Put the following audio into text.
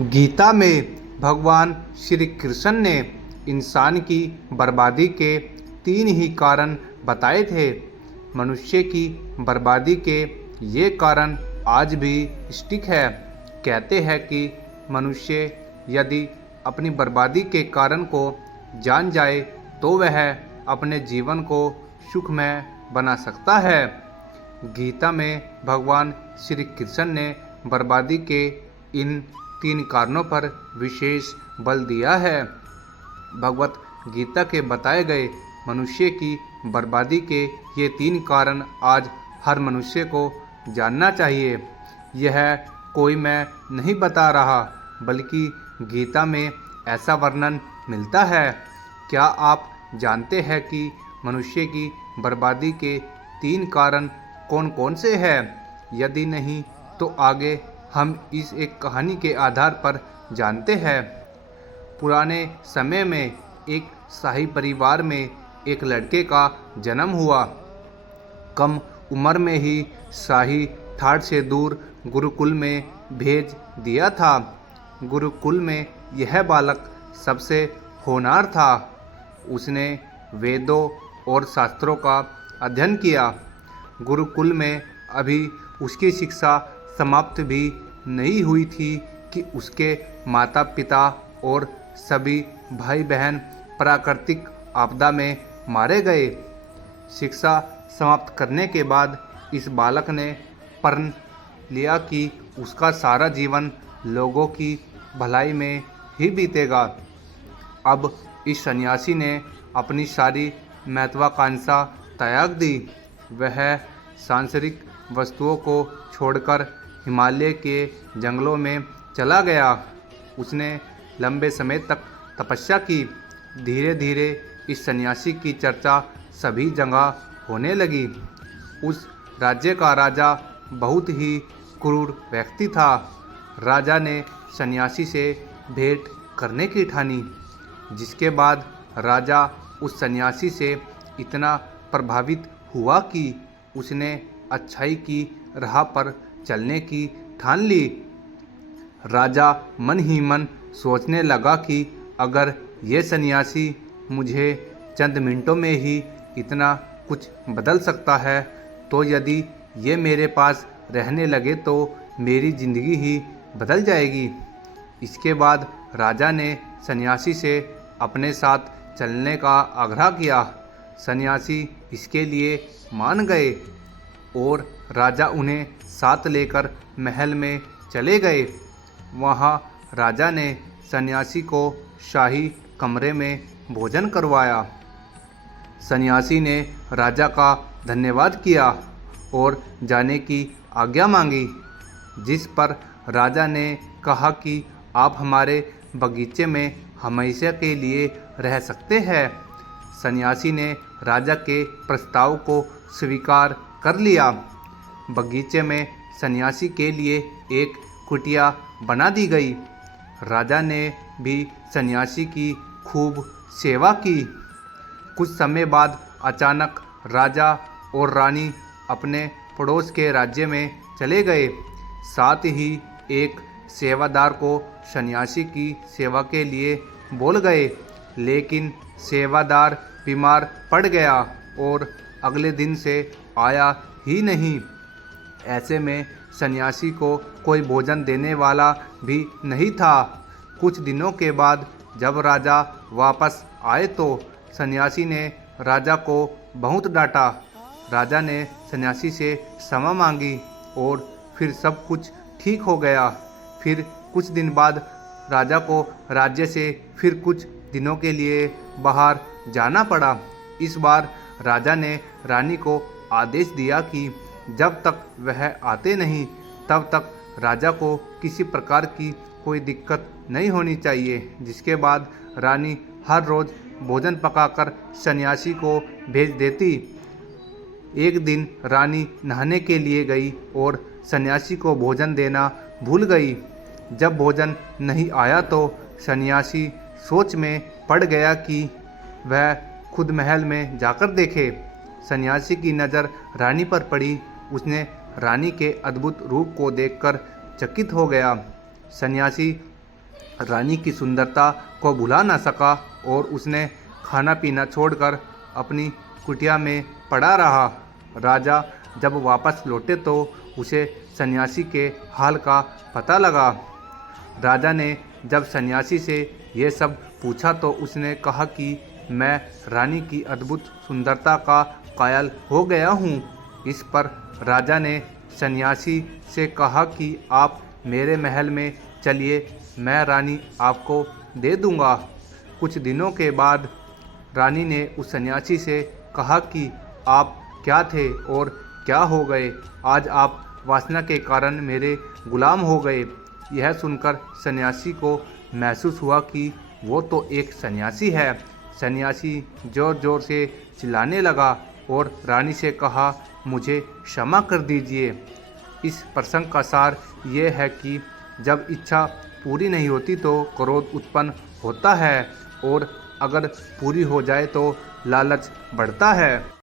गीता में भगवान श्री कृष्ण ने इंसान की बर्बादी के 3 ही कारण बताए थे। मनुष्य की बर्बादी के ये कारण आज भी स्टिक है। कहते हैं कि मनुष्य यदि अपनी बर्बादी के कारण को जान जाए तो वह अपने जीवन को सुखमय बना सकता है। गीता में भगवान श्री कृष्ण ने बर्बादी के इन 3 कारणों पर विशेष बल दिया है। भगवत गीता के बताए गए मनुष्य की बर्बादी के ये 3 कारण आज हर मनुष्य को जानना चाहिए। यह कोई मैं नहीं बता रहा, बल्कि गीता में ऐसा वर्णन मिलता है। क्या आप जानते हैं कि मनुष्य की बर्बादी के 3 कारण कौन कौन से हैं? यदि नहीं तो आगे हम इस एक कहानी के आधार पर जानते हैं। पुराने समय में एक शाही परिवार में एक लड़के का जन्म हुआ। कम उम्र में ही शाही ठाट से दूर गुरुकुल में भेज दिया था। गुरुकुल में यह बालक सबसे होनहार था। उसने वेदों और शास्त्रों का अध्ययन किया। गुरुकुल में अभी उसकी शिक्षा समाप्त भी नहीं हुई थी कि उसके माता पिता और सभी भाई बहन प्राकृतिक आपदा में मारे गए। शिक्षा समाप्त करने के बाद इस बालक ने प्रण लिया कि उसका सारा जीवन लोगों की भलाई में ही बीतेगा। अब इस सन्यासी ने अपनी सारी महत्वाकांक्षा त्याग दी। वह सांसारिक वस्तुओं को छोड़कर हिमालय के जंगलों में चला गया। उसने लंबे समय तक तपस्या की। धीरे धीरे इस सन्यासी की चर्चा सभी जगह होने लगी। उस राज्य का राजा बहुत ही क्रूर व्यक्ति था। राजा ने सन्यासी से भेंट करने की ठानी, जिसके बाद राजा उस सन्यासी से इतना प्रभावित हुआ कि उसने अच्छाई की राह पर चलने की ठान ली। राजा मन ही मन सोचने लगा कि अगर ये सन्यासी मुझे चंद मिनटों में ही इतना कुछ बदल सकता है, तो यदि ये मेरे पास रहने लगे तो मेरी ज़िंदगी ही बदल जाएगी। इसके बाद राजा ने सन्यासी से अपने साथ चलने का आग्रह किया। सन्यासी इसके लिए मान गए और राजा उन्हें साथ लेकर महल में चले गए। वहाँ राजा ने सन्यासी को शाही कमरे में भोजन करवाया। सन्यासी ने राजा का धन्यवाद किया और जाने की आज्ञा मांगी, जिस पर राजा ने कहा कि आप हमारे बगीचे में हमेशा के लिए रह सकते हैं। सन्यासी ने राजा के प्रस्ताव को स्वीकार कर लिया। बगीचे में सन्यासी के लिए एक कुटिया बना दी गई। राजा ने भी सन्यासी की खूब सेवा की। कुछ समय बाद अचानक राजा और रानी अपने पड़ोस के राज्य में चले गए। साथ ही एक सेवादार को सन्यासी की सेवा के लिए बोल गए, लेकिन सेवादार बीमार पड़ गया और अगले दिन से आया ही नहीं। ऐसे में सन्यासी को कोई भोजन देने वाला भी नहीं था। कुछ दिनों के बाद जब राजा वापस आए तो सन्यासी ने राजा को बहुत डांटा। राजा ने सन्यासी से क्षमा मांगी और फिर सब कुछ ठीक हो गया। फिर कुछ दिन बाद राजा को राज्य से फिर कुछ दिनों के लिए बाहर जाना पड़ा। इस बार राजा ने रानी को आदेश दिया कि जब तक वह आते नहीं तब तक राजा को किसी प्रकार की कोई दिक्कत नहीं होनी चाहिए। जिसके बाद रानी हर रोज़ भोजन पकाकर सन्यासी को भेज देती। एक दिन रानी नहाने के लिए गई और सन्यासी को भोजन देना भूल गई। जब भोजन नहीं आया तो सन्यासी सोच में पड़ गया कि वह खुद महल में जाकर देखे। सन्यासी की नज़र रानी पर पड़ी। उसने रानी के अद्भुत रूप को देखकर चकित हो गया। सन्यासी रानी की सुंदरता को भुला न सका और उसने खाना पीना छोड़कर अपनी कुटिया में पड़ा रहा। राजा जब वापस लौटे तो उसे सन्यासी के हाल का पता लगा। राजा ने जब सन्यासी से ये सब पूछा तो उसने कहा कि मैं रानी की अद्भुत सुंदरता का कायल हो गया हूँ। इस पर राजा ने सन्यासी से कहा कि आप मेरे महल में चलिए, मैं रानी आपको दे दूँगा। कुछ दिनों के बाद रानी ने उस सन्यासी से कहा कि आप क्या थे और क्या हो गए? आज आप वासना के कारण मेरे गुलाम हो गए। यह सुनकर सन्यासी को महसूस हुआ कि वो तो एक सन्यासी है। सन्यासी ज़ोर ज़ोर से चिल्लाने लगा और रानी से कहा, मुझे क्षमा कर दीजिए। इस प्रसंग का सार ये है कि जब इच्छा पूरी नहीं होती तो क्रोध उत्पन्न होता है और अगर पूरी हो जाए तो लालच बढ़ता है।